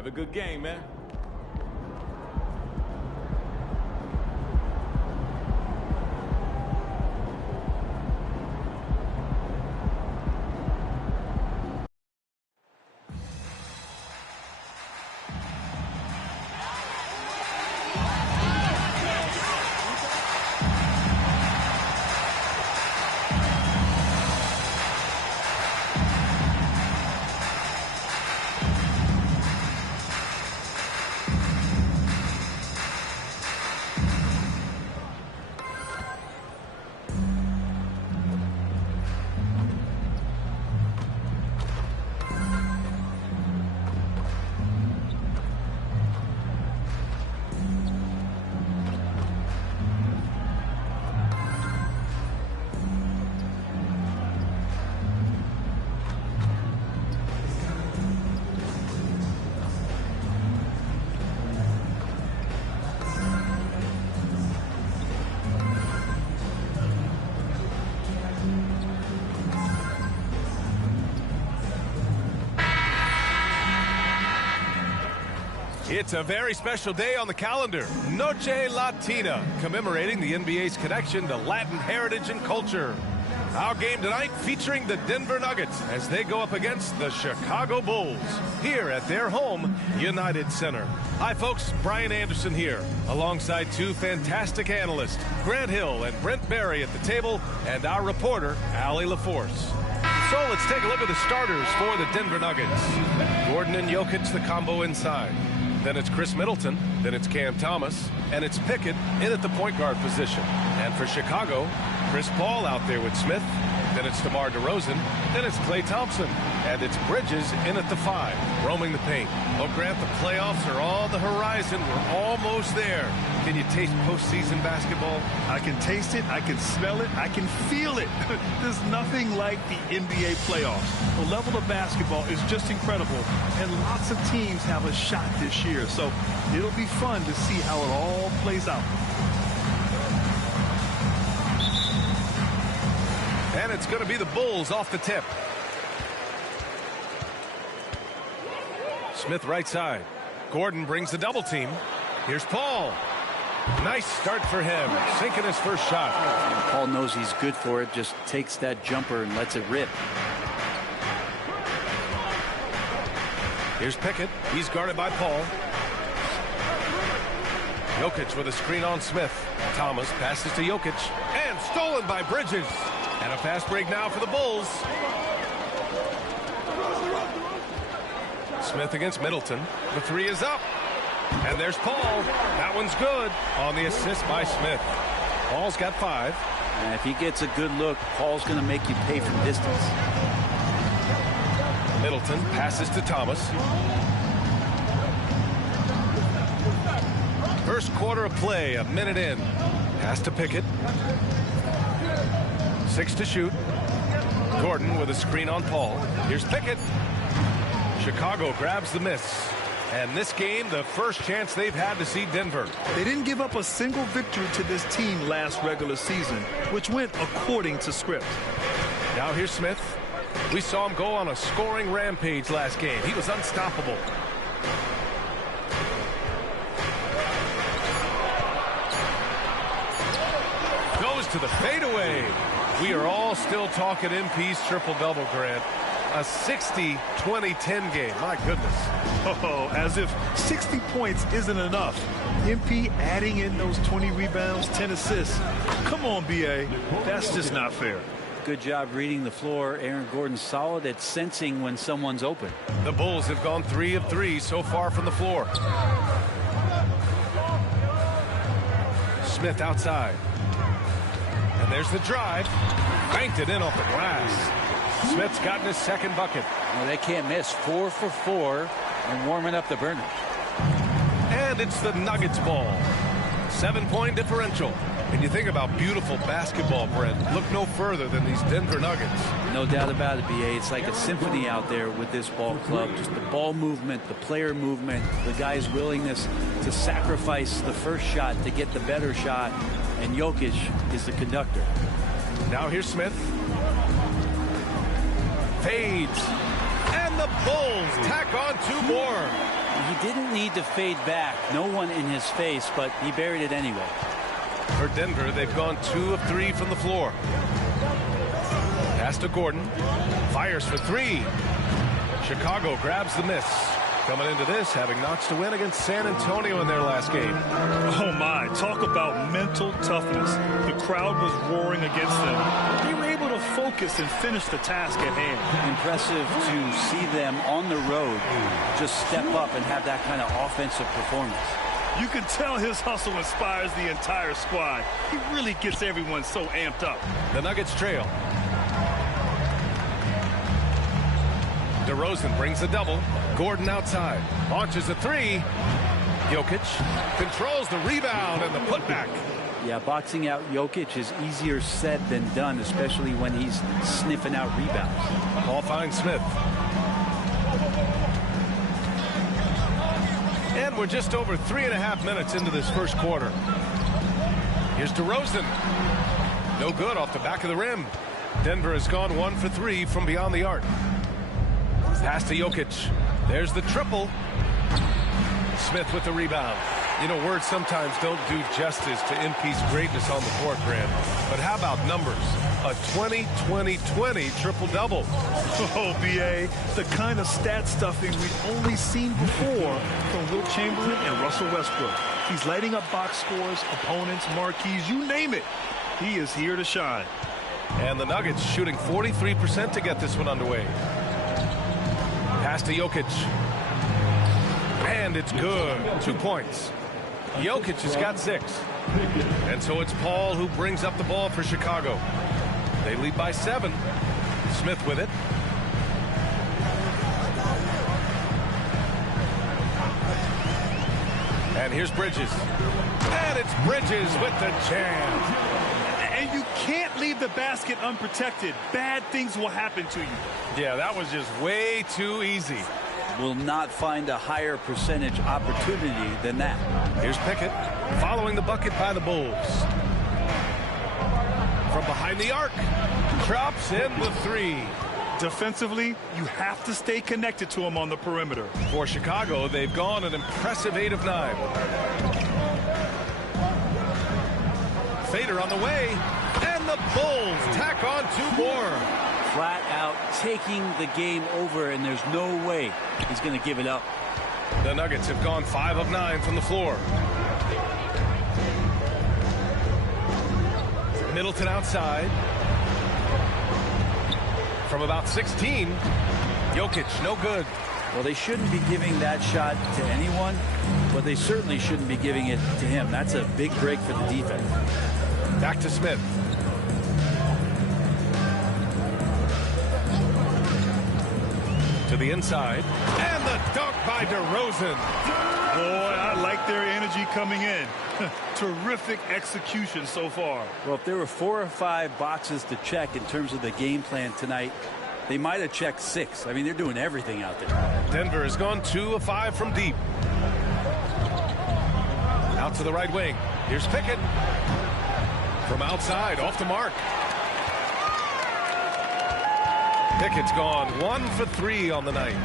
Have a good game, man. It's a very special day on the calendar, Noche Latina, commemorating the NBA's connection to Latin heritage and culture. Our game tonight featuring the Denver Nuggets as they go up against the Chicago Bulls here at their home, United Center. Hi, folks. Brian Anderson here, alongside two fantastic analysts, Grant Hill and Brent Barry at the table, and our reporter, Allie LaForce. So let's take a look at the starters for the Denver Nuggets. Gordon and Jokic, the combo inside. Then it's Chris Middleton, then it's Cam Thomas, and it's Pickett in at the point guard position. And for Chicago, Chris Paul out there with Smith, then it's DeMar DeRozan, then it's Klay Thompson, and it's Bridges in at the 5, roaming the paint. Oh, Grant, the playoffs are on the horizon. We're almost there. Can you taste postseason basketball? I can taste it, I can smell it, I can feel it. There's nothing like the NBA playoffs. The level of basketball is just incredible, and lots of teams have a shot this year, so it'll be fun to see how it all plays out. And it's going to be the Bulls off the tip. Smith right side. Gordon brings the double team. Here's Paul. Nice start for him, sinking his first shot. Paul knows he's good for it, just takes that jumper and lets it rip. Here's Pickett. He's guarded by Paul. Jokic with a screen on Smith. Thomas passes to Jokic. And stolen by Bridges. And a fast break now for the Bulls. Smith against Middleton. The 3 is up. And there's Paul. That one's good on the assist by Smith. Paul's got 5. And if he gets a good look, Paul's going to make you pay from distance. Middleton passes to Thomas. First quarter of play, a minute in. Pass to Pickett. 6 to shoot. Gordon with a screen on Paul. Here's Pickett. Chicago grabs the miss. And this game, the first chance they've had to see Denver. They didn't give up a single victory to this team last regular season, which went according to script. Now here's Smith. We saw him go on a scoring rampage last game. He was unstoppable. Goes to the fadeaway. We are all still talking MP's triple-double, Grant. A 60-20-10 game. My goodness. Oh, as if 60 points isn't enough. MP adding in those 20 rebounds, 10 assists. Come on, BA. That's just not fair. Good job reading the floor. Aaron Gordon's solid at sensing when someone's open. The Bulls have gone 3 of 3 so far from the floor. Smith outside. And there's the drive. Banked it in off the glass. Smith's gotten his second bucket. Well, they can't miss. 4 for 4 and warming up the burners. And it's the Nuggets ball. 7-point differential. And you think about beautiful basketball, Brent. Look no further than these Denver Nuggets. No doubt about it, BA. It's like a symphony out there with this ball club. Just the ball movement, the player movement, the guy's willingness to sacrifice the first shot to get the better shot. And Jokic is the conductor. Now here's Smith. Fades. And the Bulls tack on 2 more. He didn't need to fade back. No one in his face, but he buried it anyway. For Denver, they've gone 2 of 3 from the floor. Pass to Gordon. Fires for 3. Chicago grabs the miss. Coming into this, having notched to win against San Antonio in their last game. Oh, my. Talk about mental toughness. The crowd was roaring against them. They were able to focus and finish the task at hand. Impressive to see them on the road just step up and have that kind of offensive performance. You can tell his hustle inspires the entire squad. He really gets everyone so amped up. The Nuggets trail. DeRozan brings the double. Gordon outside. Launches a 3. Jokic controls the rebound and the putback. Yeah, boxing out Jokic is easier said than done, especially when he's sniffing out rebounds. Ball finds Smith. And we're just over 3.5 minutes into this first quarter. Here's DeRozan. No good off the back of the rim. Denver has gone 1 for 3 from beyond the arc. Pass to Jokic. There's the triple. Smith with the rebound. You know, words sometimes don't do justice to MP's greatness on the court, Grant. But how about numbers? A 20-20-20 triple-double. Oh, B.A., the kind of stat stuffing we've only seen before from Wilt Chamberlain and Russell Westbrook. He's lighting up box scores, opponents, marquees, you name it. He is here to shine. And the Nuggets shooting 43% to get this one underway. Pass to Jokic. And it's good. 2 points. Jokic has got 6. And so it's Paul who brings up the ball for Chicago. They lead by 7. Smith with it. And here's Bridges. And it's Bridges with the jam. And you can't leave the basket unprotected. Bad things will happen to you. Yeah, that was just way too easy. Will not find a higher percentage opportunity than that. Here's Pickett following the bucket by the Bulls. From behind the arc, drops in the 3. Defensively, you have to stay connected to him on the perimeter. For Chicago, they've gone an impressive 8 of 9. Fader on the way, and the Bulls tack on 2 more. Flat out taking the game over, and there's no way he's going to give it up. The Nuggets have gone 5 of 9 from the floor. Middleton outside. From about 16, Jokic, no good. Well, they shouldn't be giving that shot to anyone, but they certainly shouldn't be giving it to him. That's a big break for the defense. Back to Smith. To the inside. And the dunk by DeRozan. Boy, I like their energy coming in. Terrific execution so far. Well, if there were 4 or 5 boxes to check in terms of the game plan tonight, they might have checked 6. I mean, they're doing everything out there. Denver has gone 2 of 5 from deep. Out to the right wing. Here's Pickett. From outside, off the mark. Pickett's gone 1 for 3 on the night.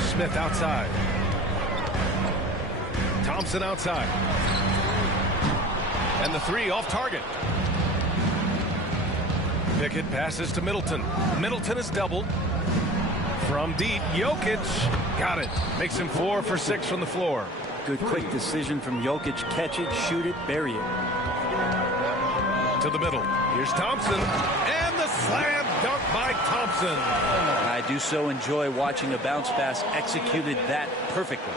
Smith outside. Thompson outside. And the 3 off target. Pickett passes to Middleton. Middleton is doubled. From deep, Jokic got it. Makes him 4 for 6 from the floor. Good quick decision from Jokic. Catch it, shoot it, bury it. To the middle. Here's Thompson. And the slam dunk by Thompson. I do so enjoy watching a bounce pass executed that perfectly.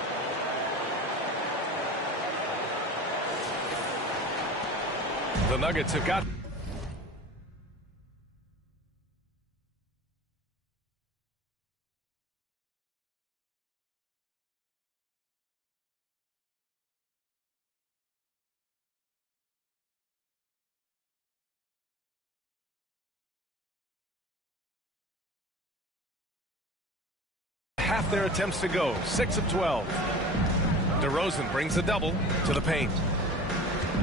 The Nuggets have got... half their attempts to go. 6 of 12. DeRozan brings the double to the paint.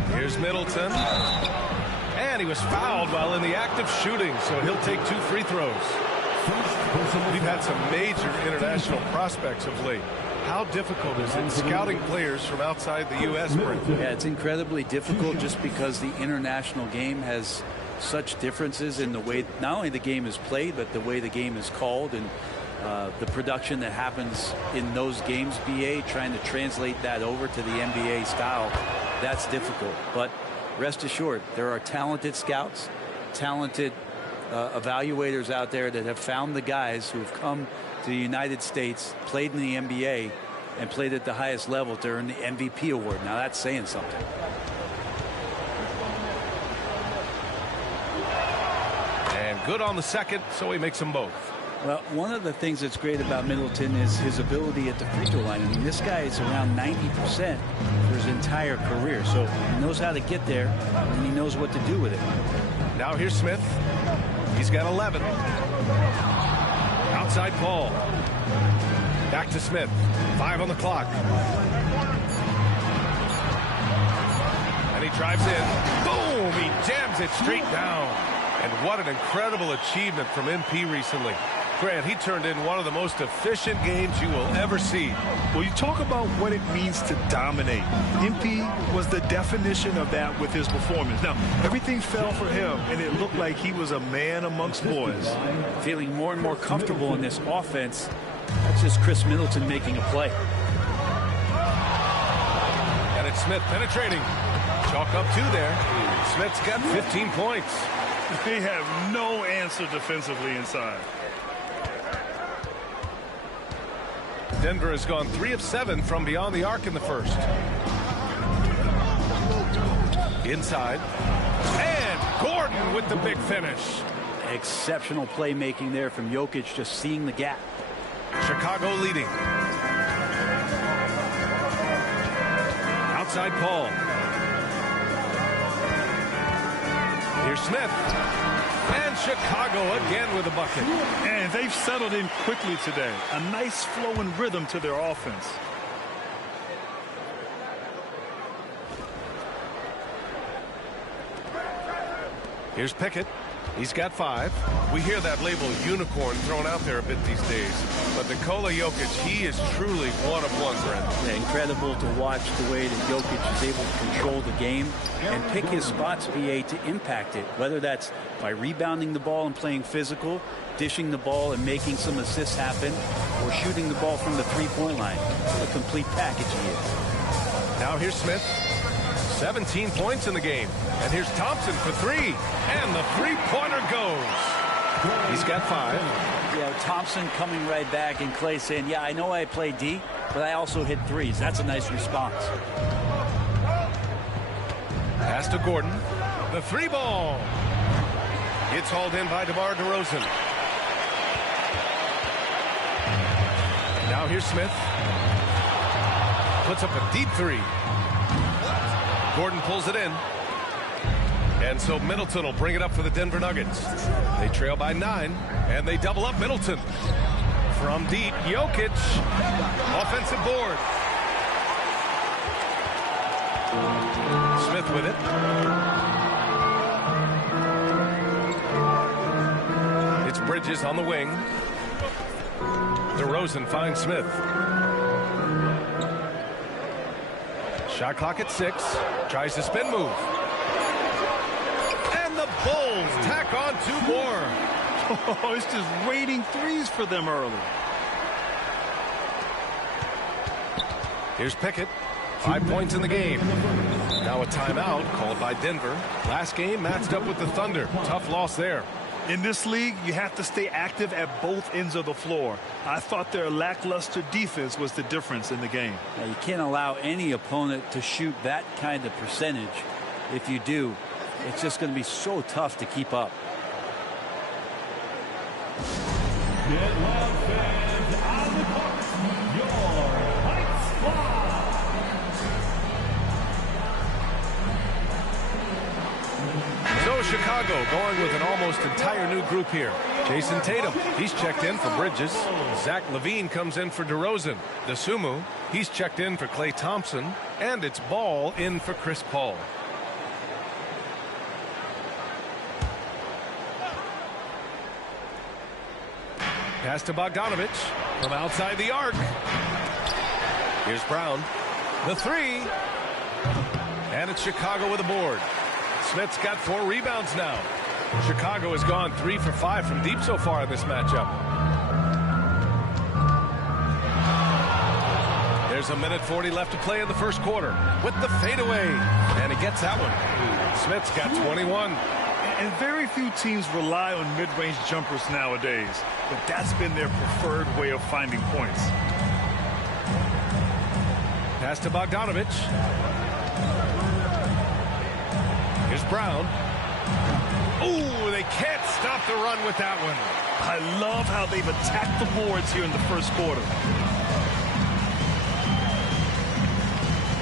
Here's Middleton. And he was fouled while in the act of shooting, so he'll take 2 free throws. We've had some major international prospects of late. How difficult is it scouting players from outside the U.S., Brent? Yeah, it's incredibly difficult just because the international game has such differences in the way not only the game is played, but the way the game is called, and the production that happens in those games, BA, trying to translate that over to the NBA style, that's difficult. But rest assured, there are talented scouts, talented evaluators out there that have found the guys who have come to the United States, played in the NBA, and played at the highest level to earn the MVP award. Now that's saying something. And good on the second, so he makes them both. Well, one of the things that's great about Middleton is his ability at the free throw line. I mean, this guy is around 90% for his entire career, so he knows how to get there, and he knows what to do with it. Now here's Smith. He's got 11. Outside Paul. Back to Smith. 5 on the clock. And he drives in. Boom! He jams it straight down. And what an incredible achievement from MP recently. Grant, he turned in one of the most efficient games you will ever see. Well, you talk about what it means to dominate. MP was the definition of that with his performance. Now, everything fell for him, and it looked like he was a man amongst boys. Feeling more and more comfortable in this offense. That's just Chris Middleton making a play. And it's Smith penetrating. Chalk up 2 there. Smith's got 15 points. They have no answer defensively inside. Denver has gone 3 of 7 from beyond the arc in the first. Inside. And Gordon with the big finish. Exceptional playmaking there from Jokic, just seeing the gap. Chicago leading. Outside Paul. Here's Smith. And Chicago again with a bucket. And they've settled in quickly today. A nice flowing rhythm to their offense. Here's Pickett. He's got 5. We hear that label unicorn thrown out there a bit these days. But Nikola Jokic, he is truly one of one, Brent. Yeah, incredible to watch the way that Jokic is able to control the game and pick his spots, BA, to impact it. Whether that's by rebounding the ball and playing physical, dishing the ball and making some assists happen, or shooting the ball from the three-point line. What a complete package he is. Now here's Smith. 17 points in the game. And here's Thompson for 3. And the three-pointer goes. He's got 5. Yeah, Thompson coming right back, and Clay saying, yeah, I know I play D, but I also hit threes. That's a nice response. Pass to Gordon. The 3-ball. It's hauled in by DeMar DeRozan. Now here's Smith. Puts up a deep 3. Gordon pulls it in. And so Middleton will bring it up for the Denver Nuggets. They trail by 9, and they double up Middleton. From deep, Jokic. Offensive board. Smith with it. It's Bridges on the wing. DeRozan finds Smith. Shot clock at 6. Tries to spin move. And the Bulls tack on 2 more. Oh, it's just raining threes for them early. Here's Pickett. 5 points in the game. Now a timeout called by Denver. Last game matched up with the Thunder. Tough loss there. In this league, you have to stay active at both ends of the floor. I thought their lackluster defense was the difference in the game. Now, you can't allow any opponent to shoot that kind of percentage. If you do, it's just going to be so tough to keep up. Get loud, fans, on the court, your Heights Squad. So Chicago going with an almost entire new group here. Jason Tatum, he's checked in for Bridges. Zach LaVine comes in for DeRozan. Dosunmu, he's checked in for Klay Thompson. And it's Ball in for Chris Paul. Pass to Bogdanovich from outside the arc. Here's Brown. The three. And it's Chicago with a board. Smith's got 4 rebounds now. Chicago has gone 3 for 5 from deep so far in this matchup. There's a minute 40 left to play in the first quarter with the fadeaway. And he gets that one. Smith's got 21. And very few teams rely on mid-range jumpers nowadays, but that's been their preferred way of finding points. Pass to Bogdanovich. Here's Brown. Ooh, they can't stop the run with that one. I love how they've attacked the boards here in the first quarter.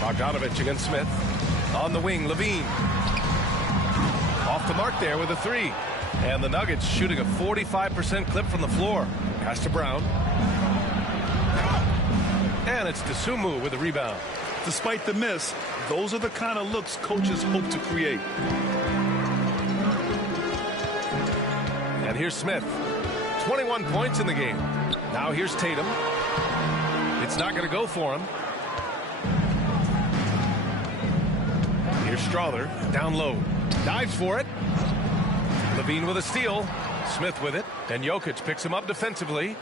Bogdanovich against Smith. On the wing, Levine. Off the mark there with a 3. And the Nuggets shooting a 45% clip from the floor. Pass to Brown. And it's Dosunmu with the rebound. Despite the miss, those are the kind of looks coaches hope to create. And here's Smith. 21 points in the game. Now here's Tatum. It's not going to go for him. Here's Strawther. Down low. Dives for it. Levine with a steal. Smith with it. And Jokic picks him up defensively.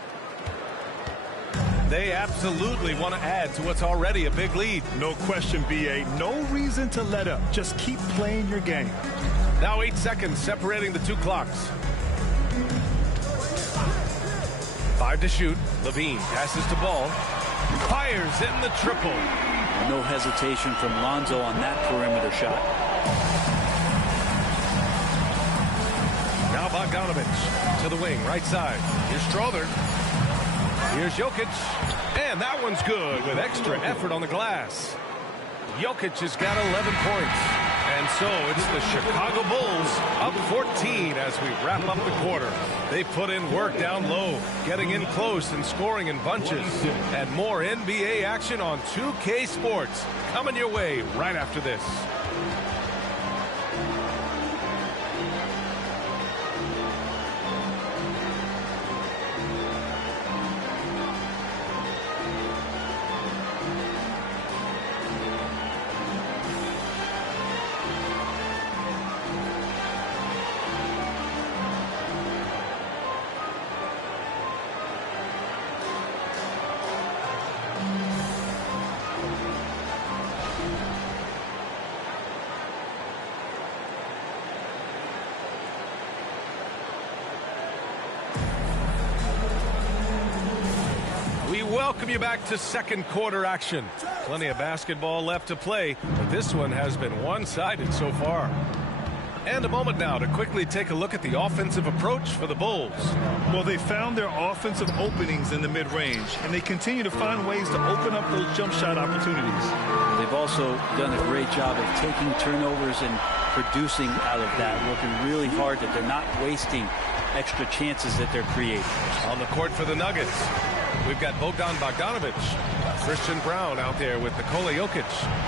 They absolutely want to add to what's already a big lead. No question, B.A. No reason to let up. Just keep playing your game. Now 8 seconds separating the 2 clocks. 5 to shoot. Levine passes to Ball. Fires in the triple. No hesitation from Lonzo on that perimeter shot. Now Bogdanovich to the wing, right side. Here's Strawther. Here's Jokic. And that one's good with extra effort on the glass. Jokic has got 11 points. And so it's the Chicago Bulls up 14 as we wrap up the quarter. They put in work down low, getting in close and scoring in bunches. And more NBA action on 2K Sports coming your way right after this. Welcome you back to second quarter action. Plenty of basketball left to play, but this one has been one-sided so far. And a moment now to quickly take a look at the offensive approach for the Bulls. Well, they found their offensive openings in the mid-range, and they continue to find ways to open up those jump shot opportunities. They've also done a great job of taking turnovers and producing out of that, working really hard that they're not wasting extra chances that they're creating. On the court for the Nuggets, we've got Bogdan Bogdanovich, Christian Brown out there with Nikola Jokic,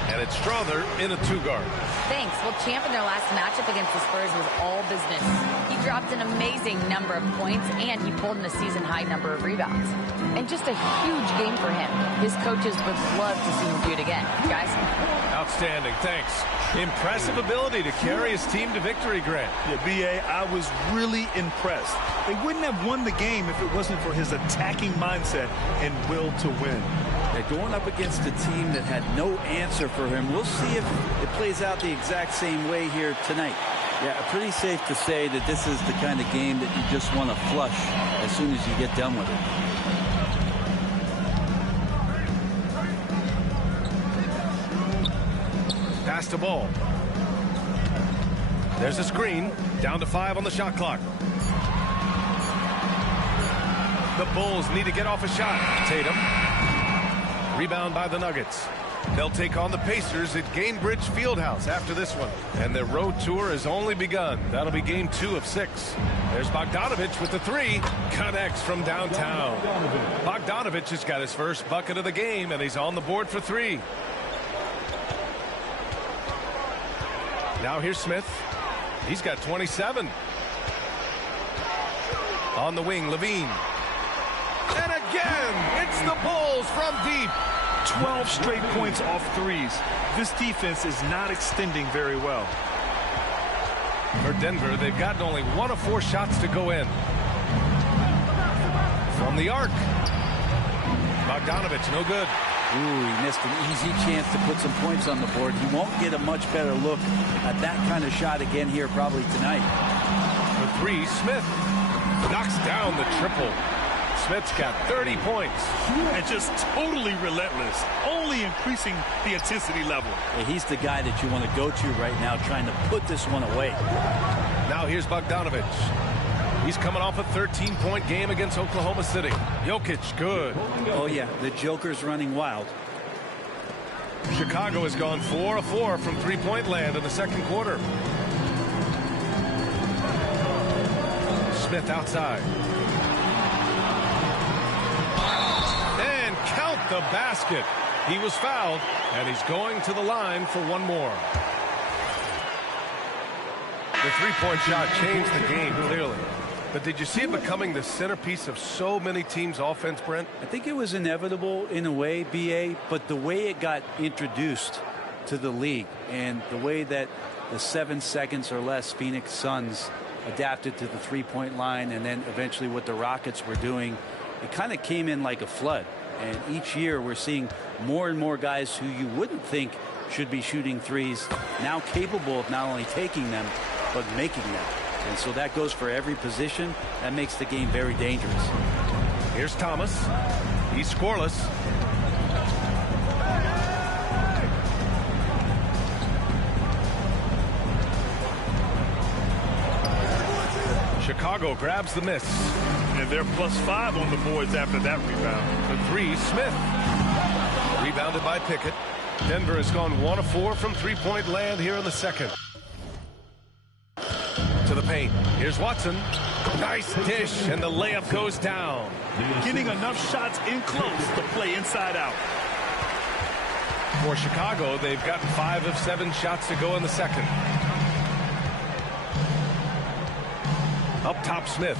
and it's Strawther in a 2-guard. Thanks. Well, champ in their last matchup against the Spurs was all business. He dropped an amazing number of points, and he pulled in a season-high number of rebounds. And just a huge game for him. His coaches would love to see him do it again. Guys? Outstanding. Thanks. Impressive ability to carry his team to victory, Grant. Yeah, B.A., I was really impressed. They wouldn't have won the game if it wasn't for his attacking mindset and will to win. They're going up against a team that had no answer for him. We'll see if it plays out the exact same way here tonight. Yeah, pretty safe to say that this is the kind of game that you just want to flush as soon as you get done with it. Pass to Ball. There's a screen. Down to 5 on the shot clock. The Bulls need to get off a shot. Tatum. Rebound by the Nuggets. They'll take on the Pacers at Gainbridge Fieldhouse after this one. And their road tour has only begun. That'll be game 2 of 6. There's Bogdanovich with the 3. Connects from downtown. Bogdanovich has got his first bucket of the game, and he's on the board for 3. Now here's Smith. He's got 27. On the wing, Levine. again. It's the Bulls from deep. 12 straight points off threes. This defense is not extending very well. For Denver, they've gotten only 1 of 4 shots to go in. From the arc. Bogdanovich, no good. Ooh, he missed an easy chance to put some points on the board. He won't get a much better look at that kind of shot again here probably tonight. For 3, Smith knocks down the triple. Smith's got 30 points. And just totally relentless, only increasing the intensity level. Yeah, he's the guy that you want to go to right now, trying to put this one away. Now here's Bogdanovich. He's coming off a 13-point game against Oklahoma City. Jokic, good. Oh, yeah, the Joker's running wild. Chicago has gone 4 of 4 from three-point land in the second quarter. Smith outside. And count the basket. He was fouled, and he's going to the line for one more. The three-point shot changed the game, clearly. But did you see it becoming the centerpiece of so many teams' offense, Brent? I think it was inevitable in a way, B.A., but the way it got introduced to the league and the way that the 7 seconds or less Phoenix Suns adapted to the three-point line and then eventually what the Rockets were doing, it kind of came in like a flood. And each year we're seeing more and more guys who you wouldn't think should be shooting threes now capable of not only taking them, but making them. And so that goes for every position. That makes the game very dangerous. Here's Thomas. He's scoreless. Chicago grabs the miss. And they're +5 on the boards after that rebound. For 3, Smith. Rebounded by Pickett. Denver has gone 1 of 4 from three-point land here in the second. To the paint. Here's Watson. Nice dish, and the layup goes down. Getting enough shots in close to play inside out. For Chicago, they've gotten 5 of 7 shots to go in the second. Up top, Smith.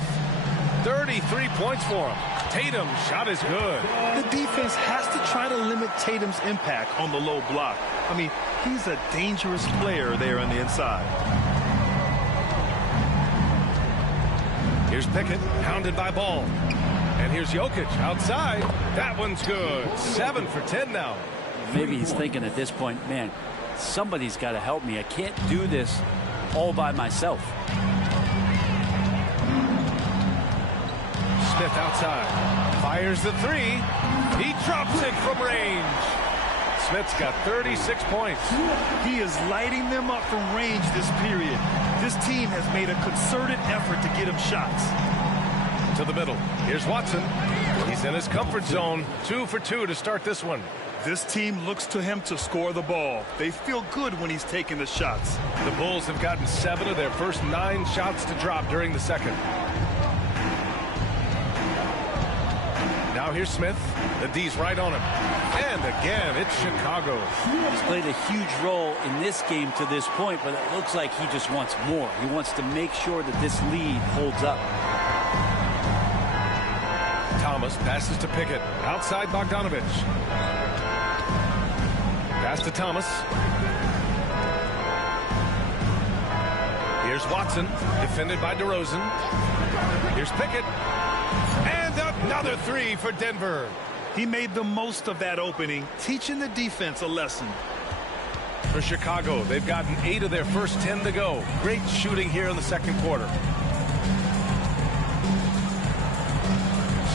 33 points for him. Tatum's shot is good. The defense has to try to limit Tatum's impact on the low block. I mean, he's a dangerous player there on the inside. Here's Pickett, hounded by Ball. And here's Jokic outside. That one's good. 7 for 10 now. Maybe he's thinking at this point, man, somebody's got to help me. I can't do this all by myself. Smith outside. Fires the 3. He drops it from range. Smith's got 36 points. He is lighting them up from range this period. This team has made a concerted effort to get him shots. To the middle. Here's Watson. He's in his comfort zone. 2 for 2 to start this one. This team looks to him to score the ball. They feel good when he's taking the shots. The Bulls have gotten 7 of their first 9 shots to drop during the second. Now here's Smith. The D's right on him. And again, it's Chicago. He's played a huge role in this game to this point, but it looks like he just wants more. He wants to make sure that this lead holds up. Thomas passes to Pickett. Outside Bogdanovich. Pass to Thomas. Here's Watson. Defended by DeRozan. Here's Pickett. And another 3 for Denver. He made the most of that opening, teaching the defense a lesson. For Chicago, they've gotten 8 of their first 10 to go. Great shooting here in the second quarter.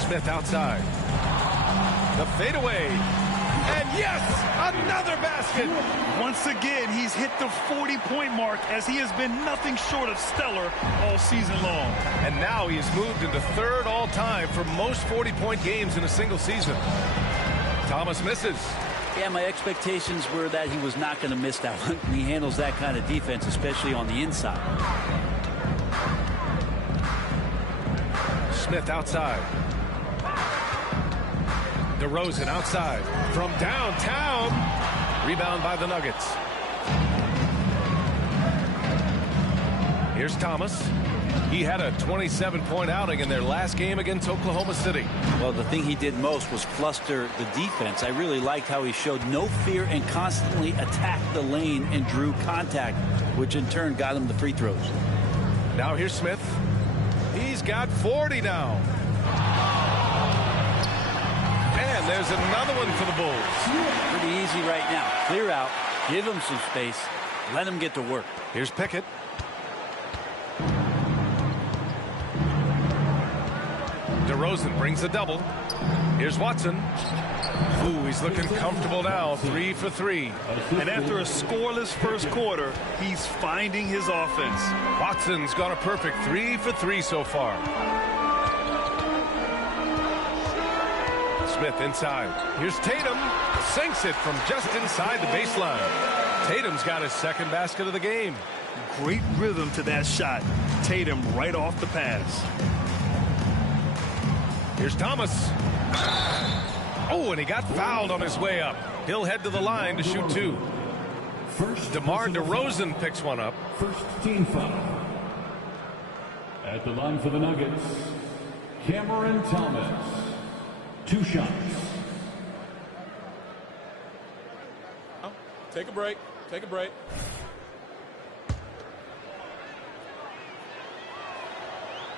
Smith outside. The fadeaway. And yes, another basket. Once again, he's hit the 40-point mark as he has been nothing short of stellar all season long. And now he has moved into 3rd all-time for most 40-point games in a single season. Thomas misses. Yeah, my expectations were that he was not going to miss that one. He handles that kind of defense, especially on the inside. Smith outside. DeRozan outside. From downtown. Rebound by the Nuggets. Here's Thomas. He had a 27-point outing in their last game against Oklahoma City. Well, the thing he did most was fluster the defense. I really liked how he showed no fear and constantly attacked the lane and drew contact, which in turn got him the free throws. Now here's Smith. He's got 40 now. And there's another one for the Bulls. Pretty easy right now. Clear out, give him some space, let him get to work. Here's Pickett. DeRozan brings the double. Here's Watson. Ooh, he's looking comfortable now. 3 for 3. And after a scoreless first quarter, he's finding his offense. Watson's got a perfect 3 for 3 so far. Smith inside. Here's Tatum. Sinks it from just inside the baseline. Tatum's got his second basket of the game. Great rhythm to that shot. Tatum right off the pass. Here's Thomas. Oh, and he got fouled on his way up. He'll head to the line to shoot 2. DeMar DeRozan picks one up. First team foul. At the line for the Nuggets, Cameron Thomas. 2 shots. Take a break. Take a break.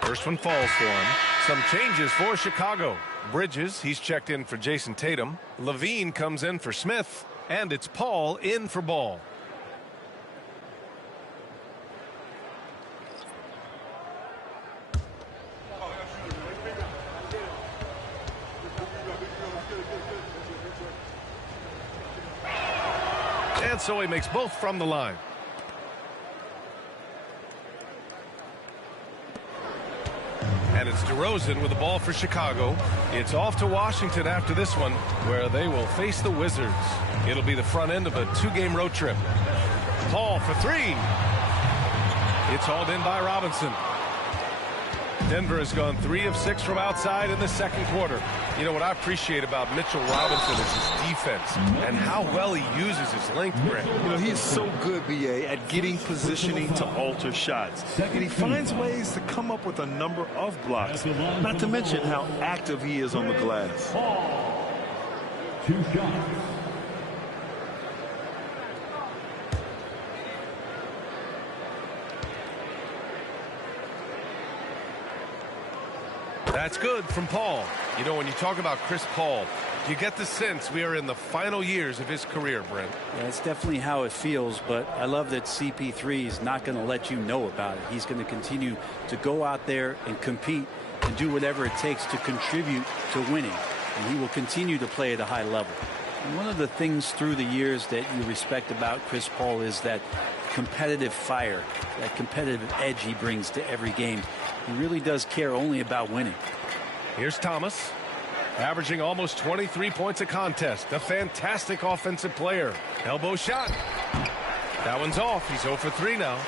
First one falls for him. Some changes for Chicago. Bridges, he's checked in for Jason Tatum. Levine comes in for Smith. And it's Paul in for Ball. And so he makes both from the line. And it's DeRozan with the ball for Chicago. It's off to Washington after this one, where they will face the Wizards. It'll be the front end of a 2-game road trip. Paul for 3. It's hauled in by Robinson. Denver has gone 3 of 6 from outside in the second quarter. You know what I appreciate about Mitchell Robinson is his defense and how well he uses his length, Brent. You know, he's so good, BA, at getting positioning to alter shots. And he finds ways to come up with a number of blocks, not to mention how active he is on the glass. 2 shots. That's good from Paul. You know, when you talk about Chris Paul, you get the sense we are in the final years of his career, Brent. Yeah, that's definitely how it feels, but I love that CP3 is not going to let you know about it. He's going to continue to go out there and compete and do whatever it takes to contribute to winning. And he will continue to play at a high level. And one of the things through the years that you respect about Chris Paul is that competitive fire, that competitive edge he brings to every game. He really does care only about winning. Here's Thomas, averaging almost 23 points a contest. A fantastic offensive player. Elbow shot. That one's off. He's 0 for 3 now.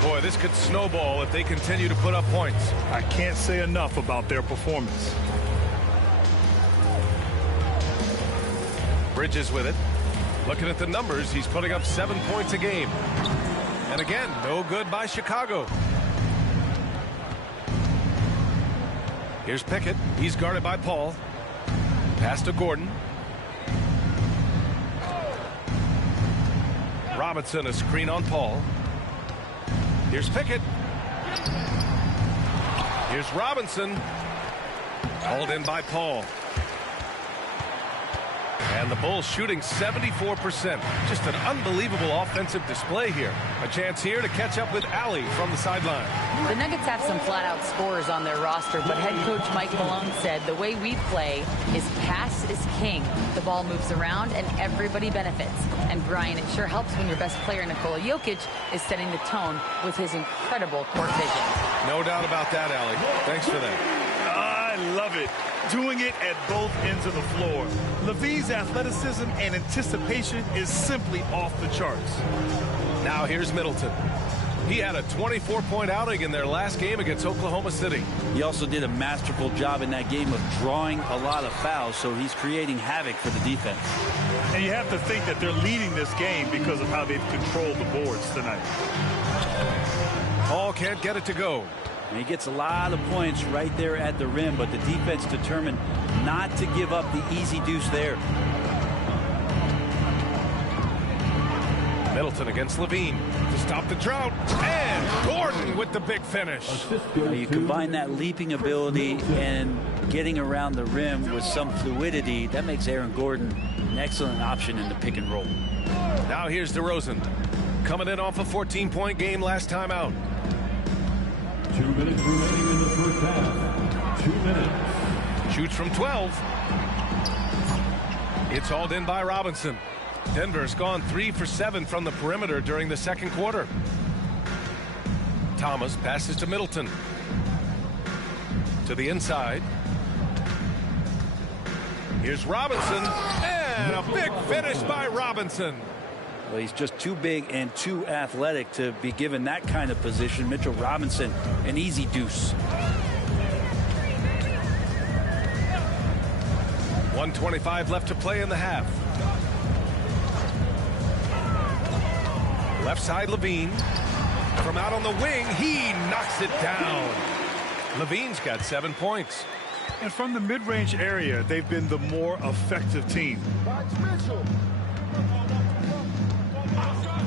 Boy, this could snowball if they continue to put up points. I can't say enough about their performance. Bridges with it. Looking at the numbers, he's putting up 7 points a game. And again, no good by Chicago. Here's Pickett. He's guarded by Paul. Pass to Gordon. Robinson, a screen on Paul. Here's Pickett. Here's Robinson. Hauled in by Paul. And the Bulls shooting 74%. Just an unbelievable offensive display here. A chance here to catch up with Allie from the sideline. The Nuggets have some flat-out scorers on their roster, but head coach Mike Malone said the way we play is pass is king. The ball moves around and everybody benefits. And Brian, it sure helps when your best player, Nikola Jokic, is setting the tone with his incredible court vision. No doubt about that, Allie. Thanks for that. I love it. Doing it at both ends of the floor. Levine's athleticism and anticipation is simply off the charts. Now here's Middleton. He had a 24-point outing in their last game against Oklahoma City. He also did a masterful job in that game of drawing a lot of fouls, so he's creating havoc for the defense. And you have to think that they're leading this game because of how they've controlled the boards tonight. Hall can't get it to go. And he gets a lot of points right there at the rim, but the defense determined not to give up the easy deuce there. Middleton against Levine to stop the drought. And Gordon with the big finish. You combine that leaping ability and getting around the rim with some fluidity. That makes Aaron Gordon an excellent option in the pick and roll. Now here's DeRozan. Coming in off a 14-point game last time out. 2 minutes remaining in the first half. 2 minutes. Shoots from 12. It's hauled in by Robinson. Denver's gone 3 for 7 from the perimeter during the second quarter. Thomas passes to Middleton. To the inside. Here's Robinson. And a big finish by Robinson. Well, he's just too big and too athletic to be given that kind of position. Mitchell Robinson, an easy deuce. 1:25 left to play in the half. Left side, Levine. From out on the wing, he knocks it down. Levine's got 7 points. And from the mid-range area, they've been the more effective team.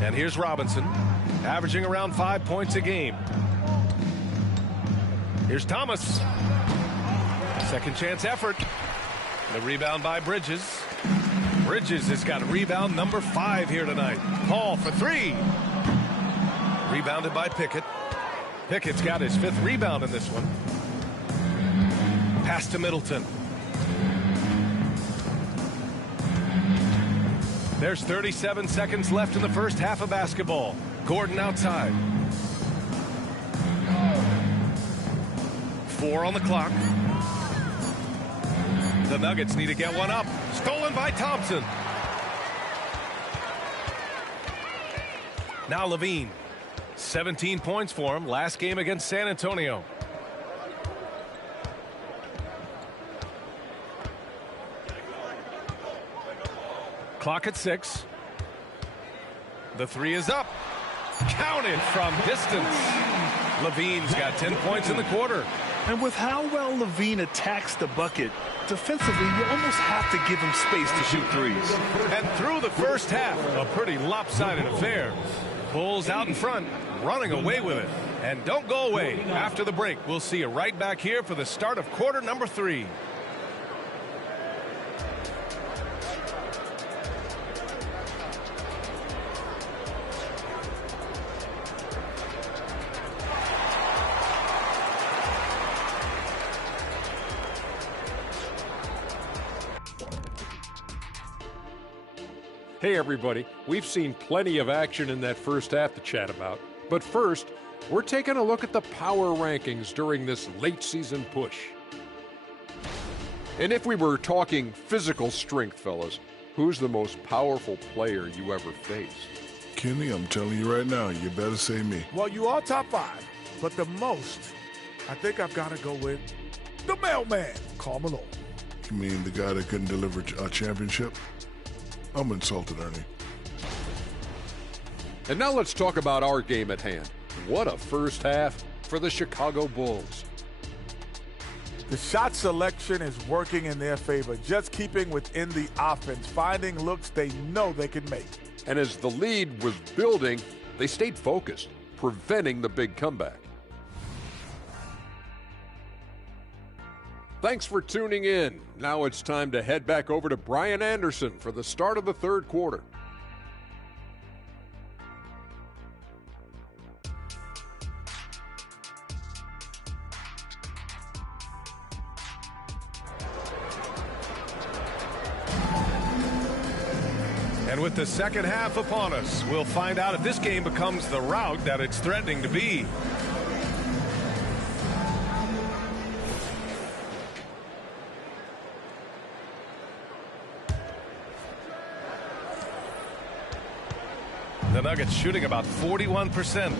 And here's Robinson, averaging around 5 points a game. Here's Thomas. Second chance effort. The rebound by Bridges. Bridges has got rebound number 5 here tonight. Hall for 3. Rebounded by Pickett. Pickett's got his 5th rebound in this one. Pass to Middleton. There's 37 seconds left in the first half of basketball. Gordon outside. 4 on the clock. The Nuggets need to get one up. Stolen by Thompson. Now Levine. 17 points for him last game against San Antonio. Clock at 6. The 3 is up. Counted from distance. Levine's got 10 points in the quarter. And with how well Levine attacks the bucket, defensively, you almost have to give him space to shoot threes. And through the first half, a pretty lopsided affair. Bulls out in front, running away with it. And don't go away. After the break, we'll see you right back here for the start of quarter number 3. Hey everybody, we've seen plenty of action in that first half to chat about. But first, we're taking a look at the power rankings during this late season push. And if we were talking physical strength, fellas, who's the most powerful player you ever faced? Kenny, I'm telling you right now, you better say me. Well, you are top 5, but the most, I think I've got to go with the mailman, Karl Malone. You mean the guy that couldn't deliver a championship? I'm insulted, Ernie. And now let's talk about our game at hand. What a first half for the Chicago Bulls. The shot selection is working in their favor, just keeping within the offense, finding looks they know they can make. And as the lead was building, they stayed focused, preventing the big comeback. Thanks for tuning in. Now it's time to head back over to Brian Anderson for the start of the third quarter. And with the second half upon us, we'll find out if this game becomes the rout that it's threatening to be. The Nuggets shooting about 41%.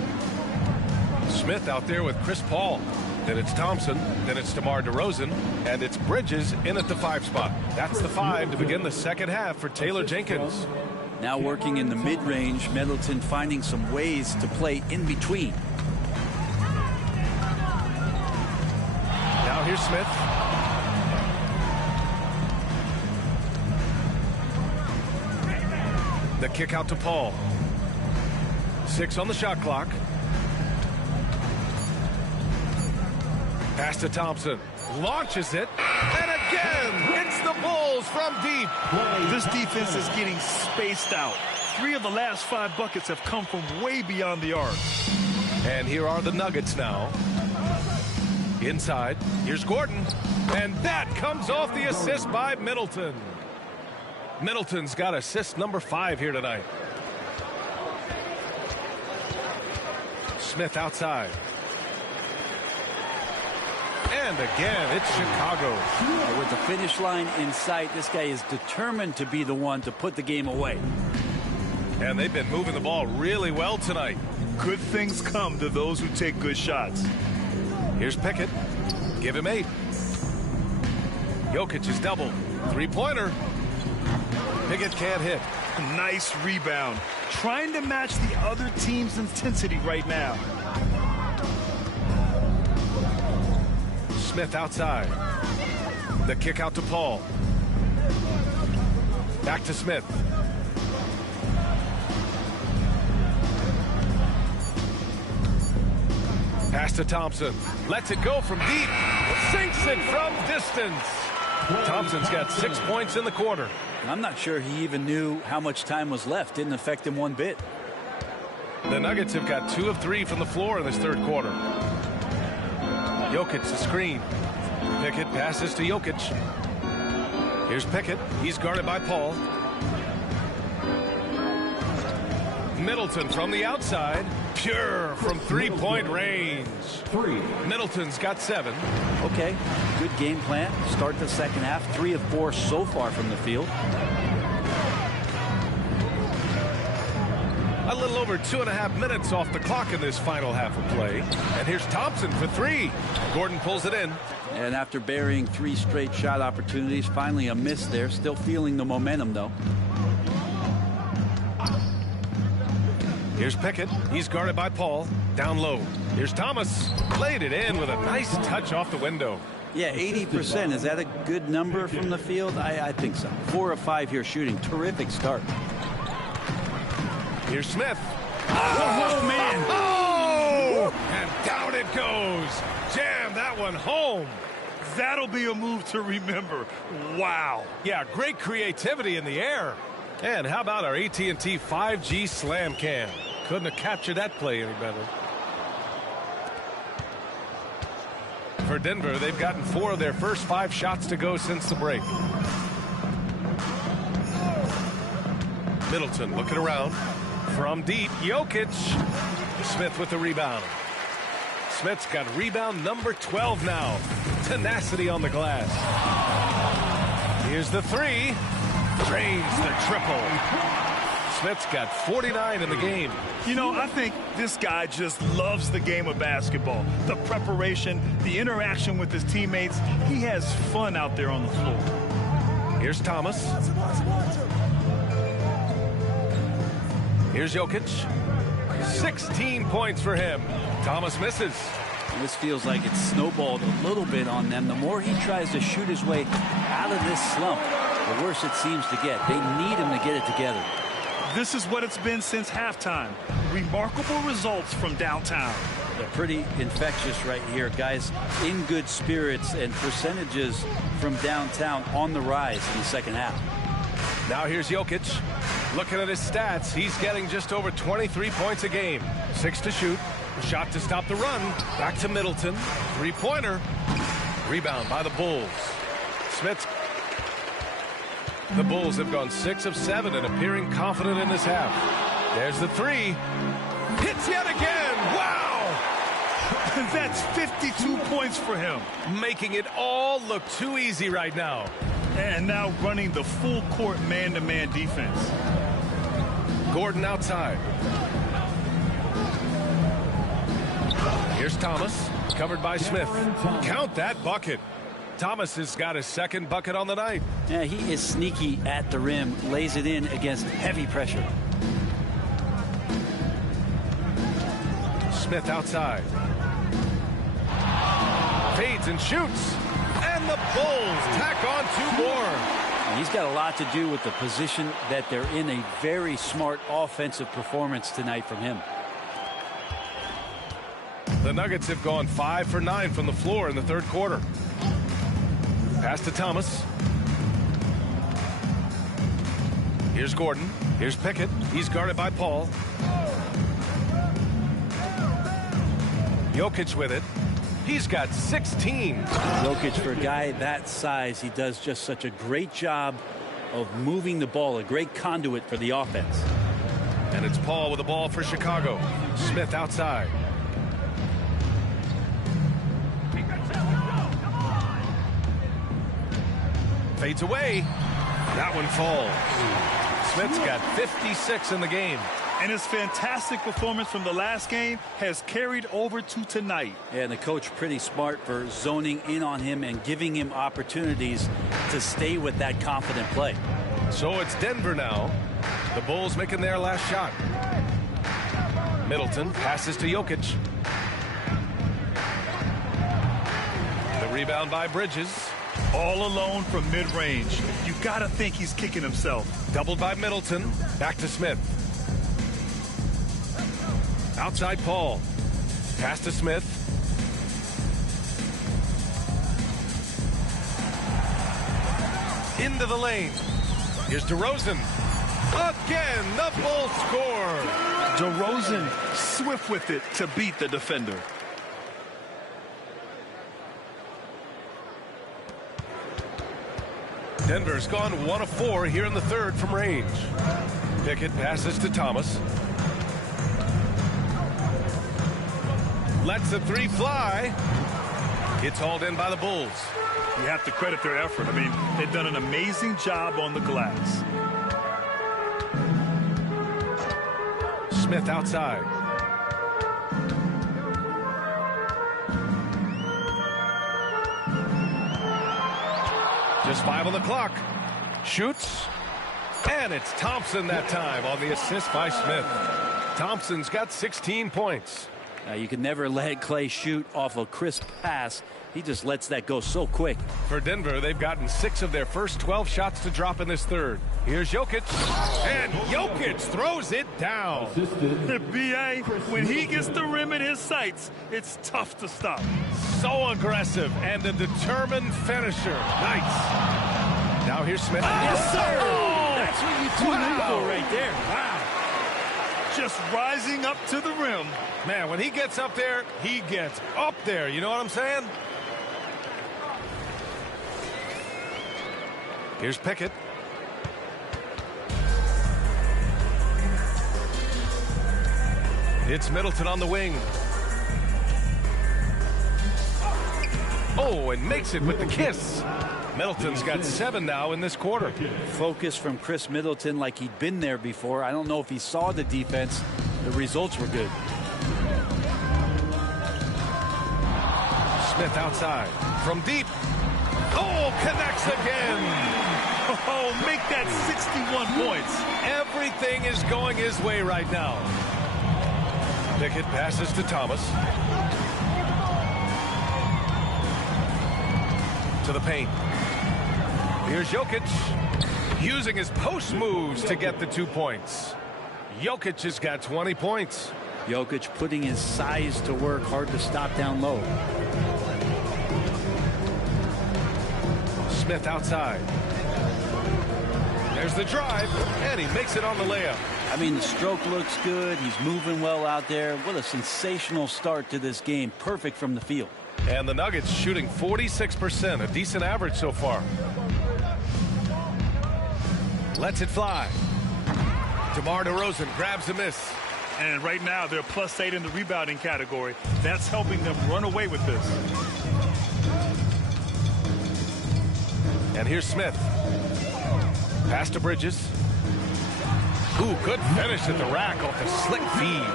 Smith out there with Chris Paul. Then it's Thompson. Then it's DeMar DeRozan. And it's Bridges in at the 5 spot. That's the 5 to begin the second half for Taylor Jenkins. Now working in the mid-range, Middleton finding some ways to play in between. Smith. The kick out to Paul. 6 on the shot clock. Pass to Thompson. Launches it. And again, hits the Bulls from deep. This defense is getting spaced out. 3 of the last 5 buckets have come from way beyond the arc. And here are the Nuggets now. Inside, here's Gordon. And that comes off the assist by Middleton. Middleton's got assist number 5 here tonight. Smith outside. And again, it's Chicago. With the finish line in sight, this guy is determined to be the one to put the game away. And they've been moving the ball really well tonight. Good things come to those who take good shots. Here's Pickett. Give him 8. Jokic is double. 3-pointer. Pickett can't hit. Nice rebound. Trying to match the other team's intensity right now. Smith outside. The kick out to Paul. Back to Smith. Pass to Thompson. Lets it go from deep. Sinks it from distance. Thompson's got 6 points in the quarter. I'm not sure he even knew how much time was left. Didn't affect him one bit. The Nuggets have got 2 of 3 from the floor in this third quarter. Jokic the screen. Pickett passes to Jokic. Here's Pickett. He's guarded by Paul. Middleton from the outside. Pure from 3-point range. 3. Middleton's got 7. Okay, good game plan. Start the second half. 3 of 4 so far from the field. A little over 2.5 minutes off the clock in this final half of play. And here's Thompson for 3. Gordon pulls it in. And after burying 3 straight shot opportunities, finally a miss there. Still feeling the momentum, though. Here's Pickett. He's guarded by Paul. Down low. Here's Thomas. Laid it in with a nice touch off the window. Yeah, 80%. Is that a good number from the field? I think so. 4 of 5 here shooting. Terrific start. Here's Smith. Oh, man. Oh! And down it goes. Jam that one home. That'll be a move to remember. Wow. Yeah, great creativity in the air. And how about our AT&T 5G Slam Cam? Couldn't have captured that play any better. For Denver, they've gotten 4 of their first 5 shots to go since the break. Middleton looking around. From deep, Jokic. Smith with the rebound. Smith's got rebound number 12 now. Tenacity on the glass. Here's the 3. Drains the triple. Smith's got 49 in the game. You know, I think this guy just loves the game of basketball. The preparation, the interaction with his teammates. He has fun out there on the floor. Here's Thomas. Here's Jokic. 16 points for him. Thomas misses. This feels like it's snowballed a little bit on them. The more he tries to shoot his way out of this slump, the worse it seems to get. They need him to get it together. This is what it's been since halftime. Remarkable results from downtown. They're pretty infectious right here. Guys in good spirits and percentages from downtown on the rise in the second half. Now here's Jokic. Looking at his stats, he's getting just over 23 points a game. 6 to shoot. Shot to stop the run. Back to Middleton. 3-pointer. Rebound by the Bulls. Smith. The Bulls have gone 6 of 7 and appearing confident in this half. There's the 3. Hits yet again. Wow! That's 52 points for him. Making it all look too easy right now. And now running the full court man-to-man defense. Gordon outside. Here's Thomas, covered by Smith. Count that bucket. Thomas has got his second bucket on the night. Yeah, he is sneaky at the rim, lays it in against heavy pressure. Smith outside. Fades and shoots. And the Bulls tack on 2 more. And he's got a lot to do with the position that they're in. A very smart offensive performance tonight from him. The Nuggets have gone 5 for 9 from the floor in the third quarter. Pass to Thomas. Here's Gordon. Here's Pickett. He's guarded by Paul. Jokic with it. He's got 16. Jokic, for a guy that size, he does just such a great job of moving the ball, a great conduit for the offense. And it's Paul with the ball for Chicago. Smith outside. Fades away. That one falls. Smith's got 56 in the game. And his fantastic performance from the last game has carried over to tonight. And the coach pretty smart for zoning in on him and giving him opportunities to stay with that confident play. So it's Denver now. The Bulls making their last shot. Middleton passes to Jokic. The rebound by Bridges. All alone from mid-range. You got to think he's kicking himself. Doubled by Middleton. Back to Smith. Outside Paul. Pass to Smith. Into the lane. Here's DeRozan. Again, the Bulls score. DeRozan swift with it to beat the defender. Denver's gone 1 of 4 here in the third from range. Pickett passes to Thomas. Lets the 3 fly. It's hauled in by the Bulls. You have to credit their effort. I mean, they've done an amazing job on the glass. Smith outside. Just 5 on the clock. Shoots. And it's Thompson that time on the assist by Smith. Thompson's got 16 points. You can never let Clay shoot off a crisp pass. He just lets that go so quick. For Denver, they've gotten 6 of their first 12 shots to drop in this third. Here's Jokic. And Jokic throws it down. B.A., when he gets the rim in his sights, it's tough to stop. So aggressive and a determined finisher. Nice. Now here's Smith. Yes, sir. Oh, that's what you tune in for right there. Wow. Just rising up to the rim. Man, when he gets up there, he gets up there. You know what I'm saying? Here's Pickett. It's Middleton on the wing. Oh, and makes it with the kiss. Middleton's got 7 now in this quarter. Focus from Chris Middleton like he'd been there before. I don't know if he saw the defense. The results were good. Smith outside. From deep. Oh, connects again. Oh, make that 61 points. Everything is going his way right now. Pickett passes to Thomas. To the paint. Here's Jokic. Using his post moves to get the 2 points. Jokic has got 20 points. Jokic putting his size to work, hard to stop down low. Smith outside. There's the drive, and he makes it on the layup. I mean, the stroke looks good. He's moving well out there. What a sensational start to this game. Perfect from the field. And the Nuggets shooting 46%, a decent average so far. Lets it fly. DeMar DeRozan grabs a miss. And right now, they're +8 in the rebounding category. That's helping them run away with this. And here's Smith. Pass to Bridges. Ooh, good finish at the rack off the slick feed.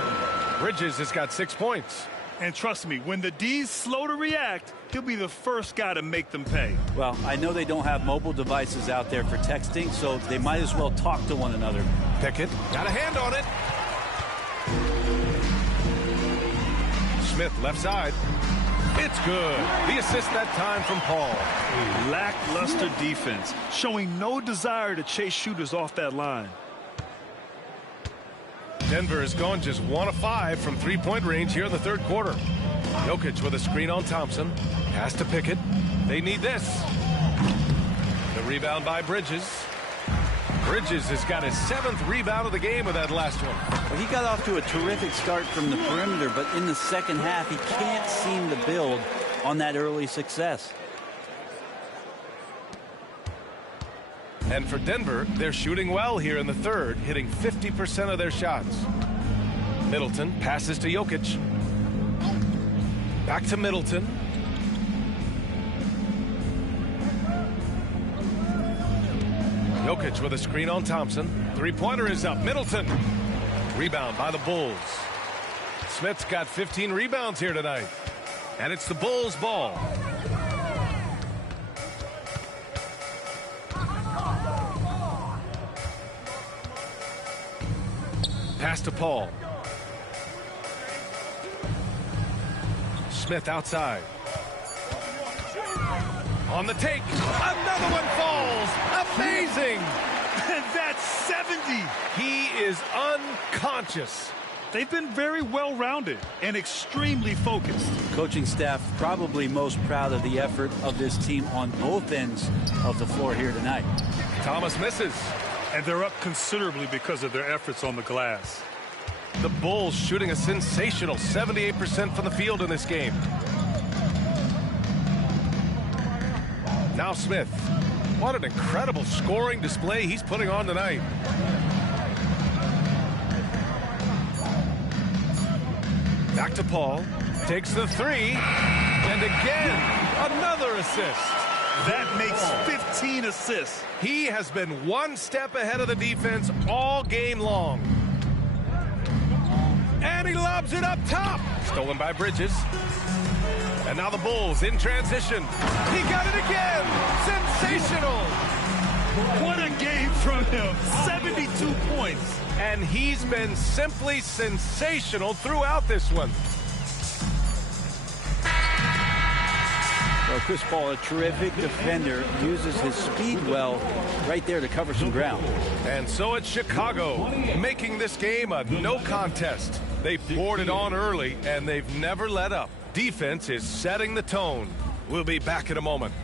Bridges has got 6 points. And trust me, when the D's slow to react, he'll be the first guy to make them pay. Well, I know they don't have mobile devices out there for texting, so they might as well talk to one another. Pickett got a hand on it. Smith left side. It's good. The assist that time from Paul. Lackluster defense, showing no desire to chase shooters off that line. Denver has gone just 1 of 5 from three-point range here in the third quarter. Jokic with a screen on Thompson. Pass to Pickett. They need this. The rebound by Bridges. Bridges has got his 7th rebound of the game with that last one. Well, he got off to a terrific start from the perimeter, but in the second half, he can't seem to build on that early success. And for Denver, they're shooting well here in the third, hitting 50% of their shots. Middleton passes to Jokic. Back to Middleton. Jokic with a screen on Thompson. Three-pointer is up. Middleton. Rebound by the Bulls. Smith's got 15 rebounds here tonight. And it's the Bulls' ball. Pass to Paul. Smith outside. On the take. Another one falls. Amazing. And that's 70. He is unconscious. They've been very well-rounded and extremely focused. Coaching staff probably most proud of the effort of this team on both ends of the floor here tonight. Thomas misses. And they're up considerably because of their efforts on the glass. The Bulls shooting a sensational 78% from the field in this game. Now Smith. What an incredible scoring display he's putting on tonight. Back to Paul. Takes the three. And again, another assist. That makes 15 assists. He has been one step ahead of the defense all game long. And he lobs it up top. Stolen by Bridges. And now the Bulls in transition. He got it again. Sensational. What a game from him. 72 points. And he's been simply sensational throughout this one. Well, Chris Paul, a terrific defender, uses his speed well right there to cover some ground. And so it's Chicago, making this game a no contest. They poured it on early, and they've never let up. Defense is setting the tone. We'll be back in a moment.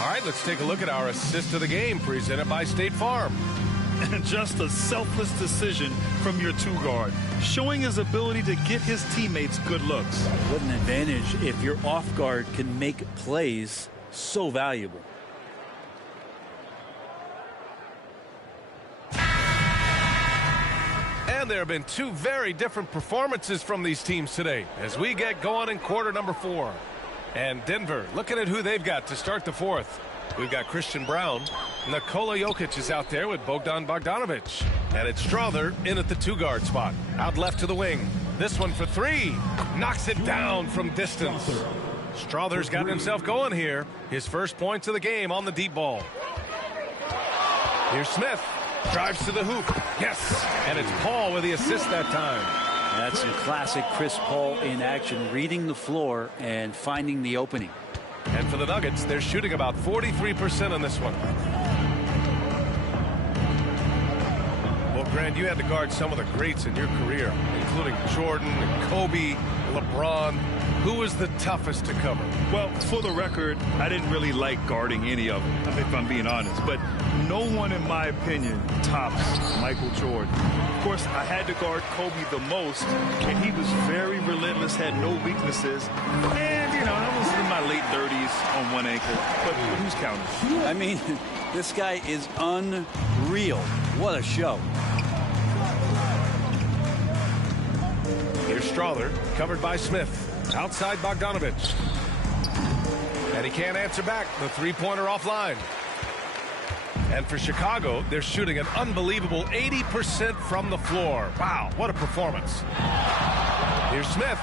All right, let's take a look at our assist of the game presented by State Farm. And just a selfless decision from your two guard, showing his ability to get his teammates good looks. What an advantage if your off guard can make plays so valuable. And there have been two very different performances from these teams today as we get going in quarter number 4. And Denver looking at who they've got to start the fourth. We've got Christian Brown. Nikola Jokic is out there with Bogdan Bogdanovic. And it's Strother in at the 2-guard spot. Out left to the wing. This one for 3. Knocks it down from distance. Strother's got himself going here. His first points of the game on the deep ball. Here's Smith. Drives to the hoop. Yes. And it's Paul with the assist that time. That's some classic Chris Paul in action, reading the floor and finding the opening. And for the Nuggets, they're shooting about 43% on this one. Well, Grant, you had to guard some of the greats in your career, including Jordan, and Kobe, LeBron. Who was the toughest to cover? Well, for the record, I didn't really like guarding any of them, if I'm being honest. But no one, in my opinion, tops Michael Jordan. Of course, I had to guard Kobe the most, and he was very relentless, had no weaknesses. And, you know, I was in my late 30s on one ankle. But who's counting? I mean, this guy is unreal. What a show. Here's Strother, covered by Smith. Outside Bogdanovich. And he can't answer back. The three-pointer offline. And for Chicago, they're shooting an unbelievable 80% from the floor. Wow, what a performance. Here's Smith,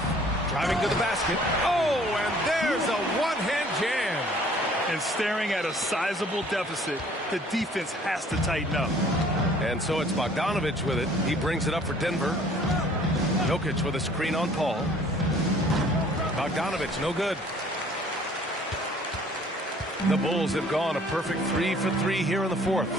driving to the basket. Oh, and there's a one-hand jam. And staring at a sizable deficit, the defense has to tighten up. And so it's Bogdanovich with it. He brings it up for Denver. Jokic with a screen on Paul. Bogdanovich, no good. The Bulls have gone a perfect 3 for 3 here in the fourth.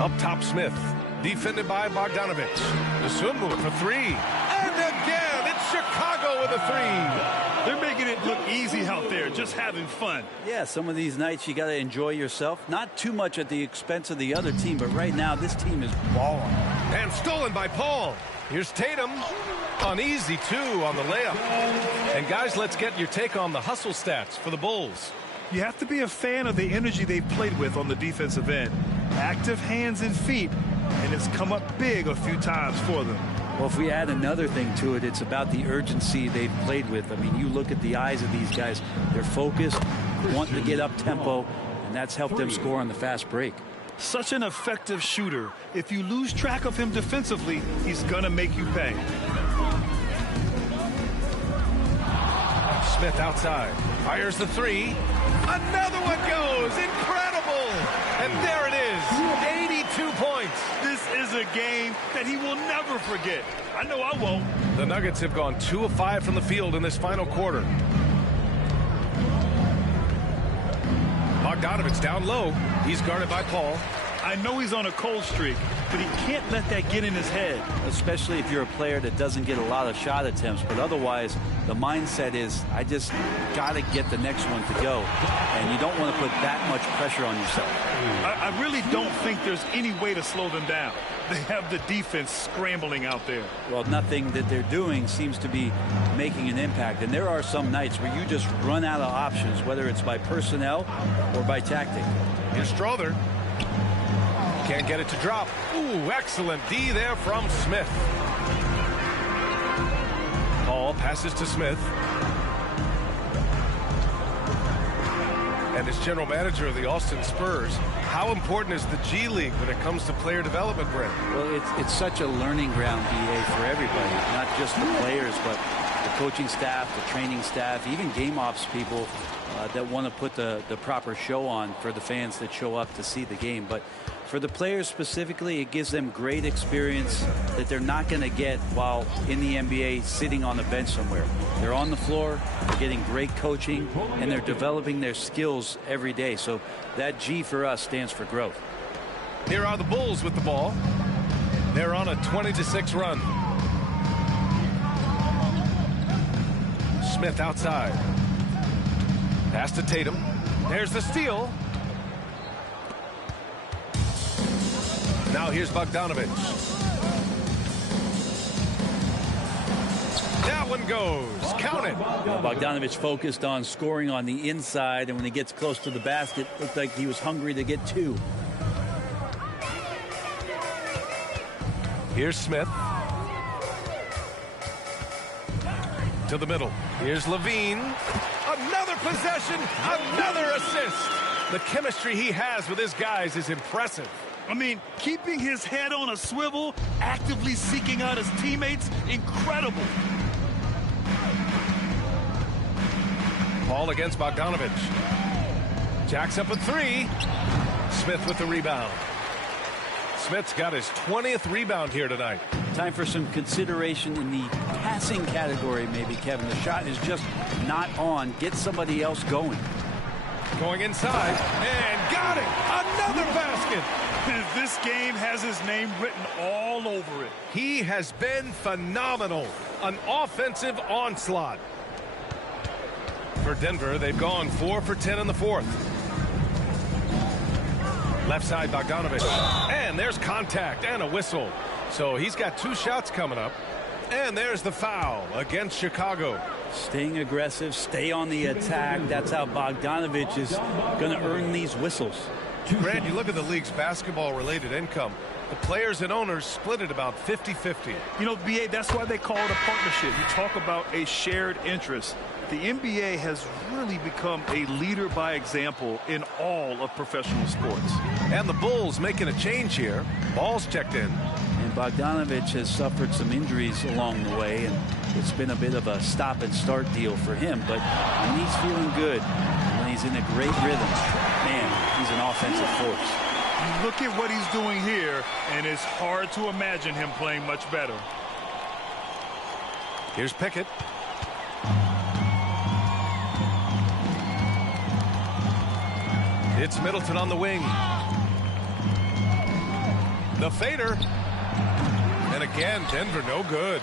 Up top, Smith. Defended by Bogdanovich. The swim move for three. And again, it's Chicago with a three. They're making it look easy out there, just having fun. Yeah, some of these nights you got to enjoy yourself. Not too much at the expense of the other team, but right now this team is balling. And stolen by Paul. Here's Tatum. Uneasy, too, on the layup. And, guys, let's get your take on the hustle stats for the Bulls. You have to be a fan of the energy they've played with on the defensive end. Active hands and feet, and it's come up big a few times for them. Well, if we add another thing to it, it's about the urgency they've played with. I mean, you look at the eyes of these guys. They're focused, wanting to get up tempo, and that's helped them score on the fast break. Such an effective shooter. If you lose track of him defensively, he's going to make you pay. Smith outside. Fires the three. Another one goes. Incredible. And there it is. 82 points. This is a game that he will never forget. I know I won't. The Nuggets have gone 2 of 5 from the field in this final quarter. Bogdanovich down low. He's guarded by Paul. I know he's on a cold streak, but he can't let that get in his head. Especially if you're a player that doesn't get a lot of shot attempts, but otherwise the mindset is, I just got to get the next one to go. And you don't want to put that much pressure on yourself. I really don't think there's any way to slow them down. They have the defense scrambling out there. Well, nothing that they're doing seems to be making an impact. And there are some nights where you just run out of options, whether it's by personnel or by tactic. Here's Strother. Can't get it to drop. Ooh, excellent D there from Smith. Paul passes to Smith. And as general manager of the Austin Spurs, how important is the G League when it comes to player development, Brent? Well, it's such a learning ground, BA, for everybody, not just the players, but the coaching staff, the training staff, even game ops people that want to put the proper show on for the fans that show up to see the game. But for the players specifically, it gives them great experience that they're not going to get while in the NBA sitting on the bench somewhere. They're on the floor, they're getting great coaching, and they're developing their skills every day. So that G for us stands for growth. Here are the Bulls with the ball. They're on a 20-6 run. Smith outside. Pass to Tatum. There's the steal. Now here's Bogdanovich. That one goes. Count it. Bogdanovich focused on scoring on the inside, and when he gets close to the basket, looked like he was hungry to get two. Here's Smith. To the middle. Here's Levine. Another possession. Another assist. The chemistry he has with his guys is impressive. I mean, keeping his head on a swivel, actively seeking out his teammates, incredible. Ball against Bogdanovich. Jacks up a three. Smith with the rebound. Smith's got his 20th rebound here tonight. Time for some consideration in the passing category, maybe, Kevin. The shot is just not on. Get somebody else going. Going inside, and got it! Another basket! This game has his name written all over it. He has been phenomenal. An offensive onslaught. For Denver, they've gone 4 for 10 in the fourth. Left side, Bogdanovich. And there's contact and a whistle. So he's got 2 shots coming up. And there's the foul against Chicago. Staying aggressive, stay on the attack. That's how Bogdanovich is going to earn these whistles. Grant, you look at the league's basketball-related income. The players and owners split it about 50-50. You know, BA, that's why they call it a partnership. You talk about a shared interest. The NBA has really become a leader by example in all of professional sports. And the Bulls making a change here. Ball's checked in. And Bogdanovich has suffered some injuries along the way, and it's been a bit of a stop-and-start deal for him. But when he's feeling good, when he's in a great rhythm, man, he's an offensive force. Look at what he's doing here, and it's hard to imagine him playing much better. Here's Pickett. It's Middleton on the wing. The fader. And again, Denver no good.